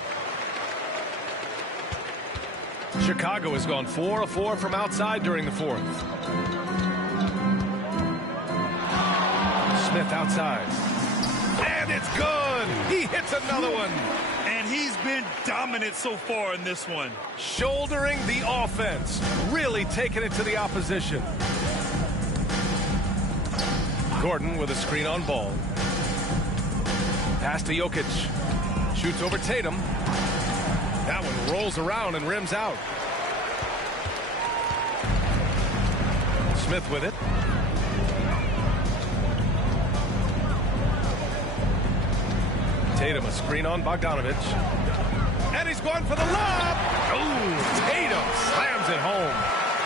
Chicago has gone 4 of 4 from outside during the fourth. Smith outside. And it's good. He hits another one. And he's been dominant so far in this one. Shouldering the offense. Really taking it to the opposition. Gordon with a screen on Ball. Pass to Jokic. Shoots over Tatum. That one rolls around and rims out. Smith with it. Tatum a screen on Bogdanovich. And he's going for the lob. Oh, Tatum slams it home.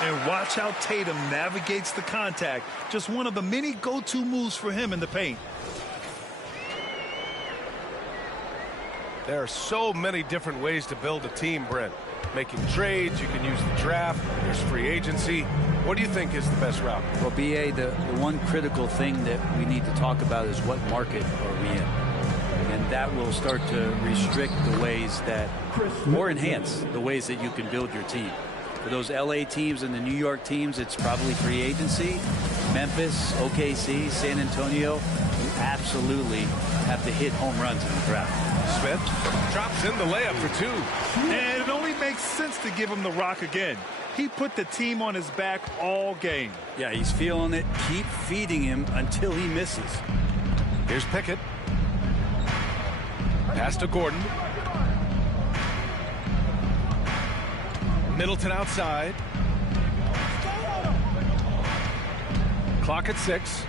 And watch how Tatum navigates the contact. Just one of the many go-to moves for him in the paint. There are so many different ways to build a team, Brent. Making trades, you can use the draft, there's free agency. What do you think is the best route? Well, BA, the one critical thing that we need to talk about is what market are we in? And that will start to restrict the ways that, or enhance the ways that you can build your team. For those LA teams and the New York teams, it's probably free agency. Memphis, OKC, San Antonio, you absolutely have to hit home runs in the draft. Smith drops in the layup for two. And it only makes sense to give him the rock again. He put the team on his back all game. Yeah, he's feeling it. Keep feeding him until he misses. Here's Pickett. Pass to Gordon. Middleton outside. Clock at 6.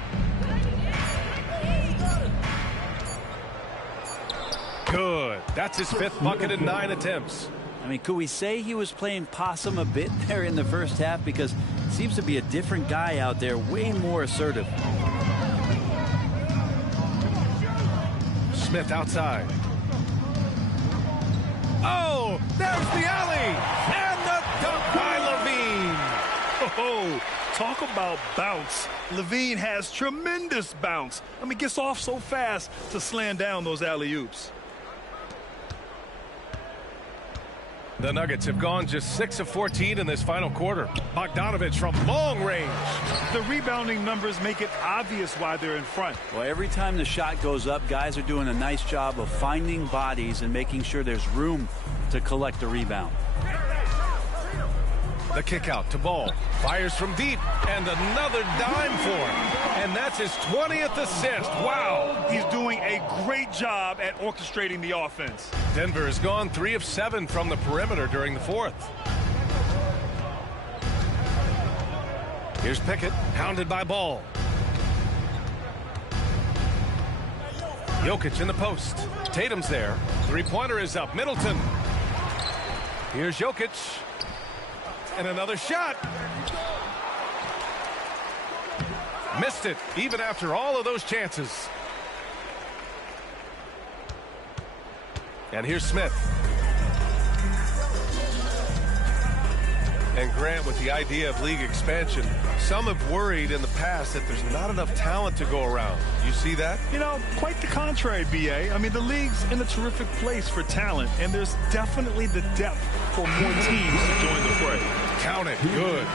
Good. That's his 5th bucket in 9 attempts. I mean, could we say he was playing possum a bit there in the first half? Because it seems to be a different guy out there, way more assertive. Smith outside. Oh, there's the alley. And the dunk by Levine. Oh, talk about bounce. Levine has tremendous bounce. I mean, gets off so fast to slam down those alley-oops. The Nuggets have gone just 6 of 14 in this final quarter. Bogdanovich from long range. The rebounding numbers make it obvious why they're in front. Well, every time the shot goes up, guys are doing a nice job of finding bodies and making sure there's room to collect a rebound. The kick out to Ball. Fires from deep. And another dime for him. And that's his 20th assist. Wow. He's doing a great job at orchestrating the offense. Denver has gone 3 of 7 from the perimeter during the fourth. Here's Pickett, hounded by Ball. Jokic in the post. Tatum's there. Three-pointer is up. Middleton. Here's Jokic. And another shot. Missed it, even after all of those chances. And here's Smith. And Grant, with the idea of league expansion, some have worried in the past that there's not enough talent to go around. You see that? You know, quite the contrary, BA. I mean, the league's in a terrific place for talent, and there's definitely the depth for more teams to join the fray. Count it. Good.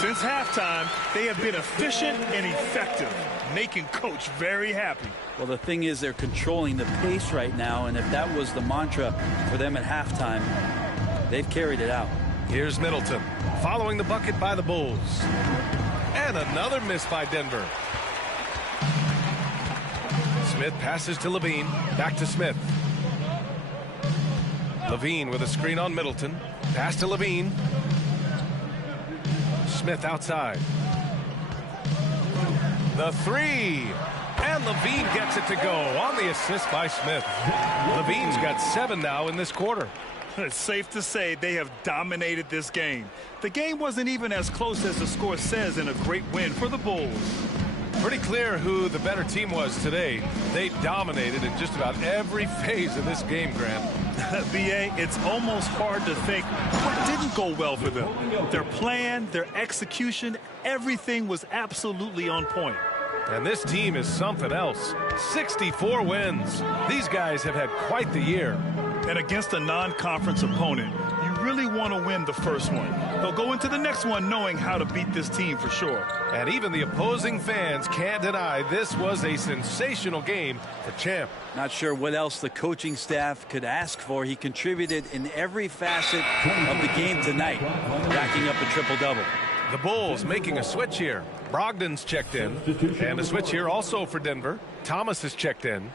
Since halftime, they have been efficient and effective, making Coach very happy. Well, the thing is, they're controlling the pace right now, and if that was the mantra for them at halftime, they've carried it out. Here's Middleton, following the bucket by the Bulls. And another miss by Denver. Smith passes to Levine. Back to Smith. Levine with a screen on Middleton. Pass to Levine. Smith outside. The three. And Levine gets it to go on the assist by Smith. Levine's got 7 now in this quarter. It's safe to say they have dominated this game. The game wasn't even as close as the score says in a great win for the Bulls. Pretty clear who the better team was today. They dominated in just about every phase of this game, Grant. BA, it's almost hard to think what didn't go well for them. Their plan, their execution, everything was absolutely on point. And this team is something else. 64 wins. These guys have had quite the year. And against a non-conference opponent, you really want to win the first one. They'll go into the next one knowing how to beat this team for sure. And even the opposing fans can't deny this was a sensational game for Champ. Not sure what else the coaching staff could ask for. He contributed in every facet of the game tonight, racking up a triple-double. The Bulls making a switch here. Brogdon's checked in. And a switch here also for Denver. Thomas is checked in.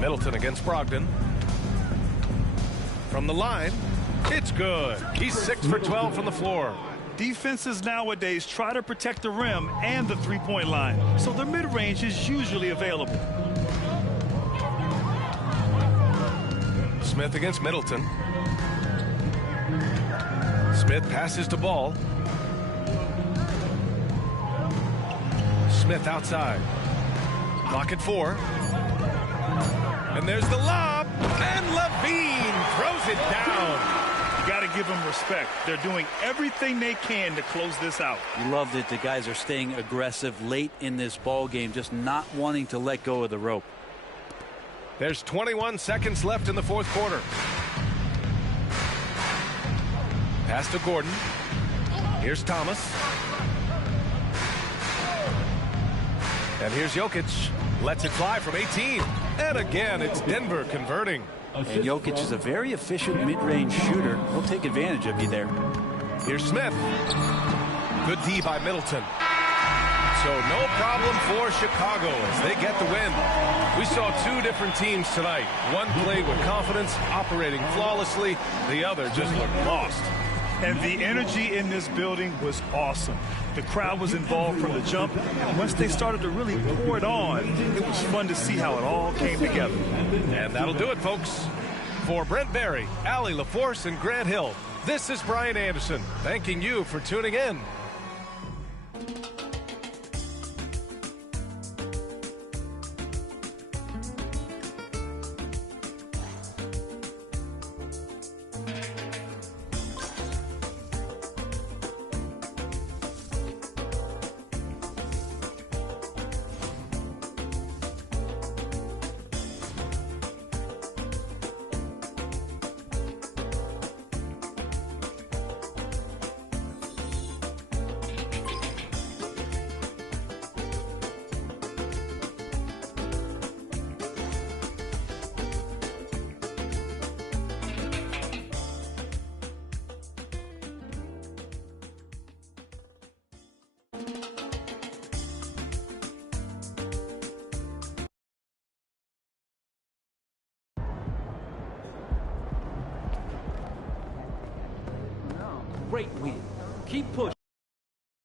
Middleton against Brogdon. From the line, it's good. He's 6 for 12 from the floor. Defenses nowadays try to protect the rim and the three-point line, so their mid-range is usually available. Smith against Middleton. Smith passes to Ball. Smith outside. Clock at 4. And there's the lob. And Levine throws it down. You got to give them respect. They're doing everything they can to close this out. Loved it. The guys are staying aggressive late in this ball game, just not wanting to let go of the rope. There's 21 seconds left in the fourth quarter. Pass to Gordon. Here's Thomas. And here's Jokic. Lets it fly from 18. And again, it's Denver converting. And Jokic is a very efficient mid-range shooter. He'll take advantage of you there. Here's Smith. Good D by Middleton. So no problem for Chicago as they get the win. We saw 2 different teams tonight. One played with confidence, operating flawlessly. The other just looked lost. And the energy in this building was awesome. The crowd was involved from the jump, and once they started to really pour it on, it was fun to see how it all came together. And that'll do it, folks. For Brent Barry, Allie LaForce, and Grant Hill, this is Brian Anderson, thanking you for tuning in. Great win. Keep pushing.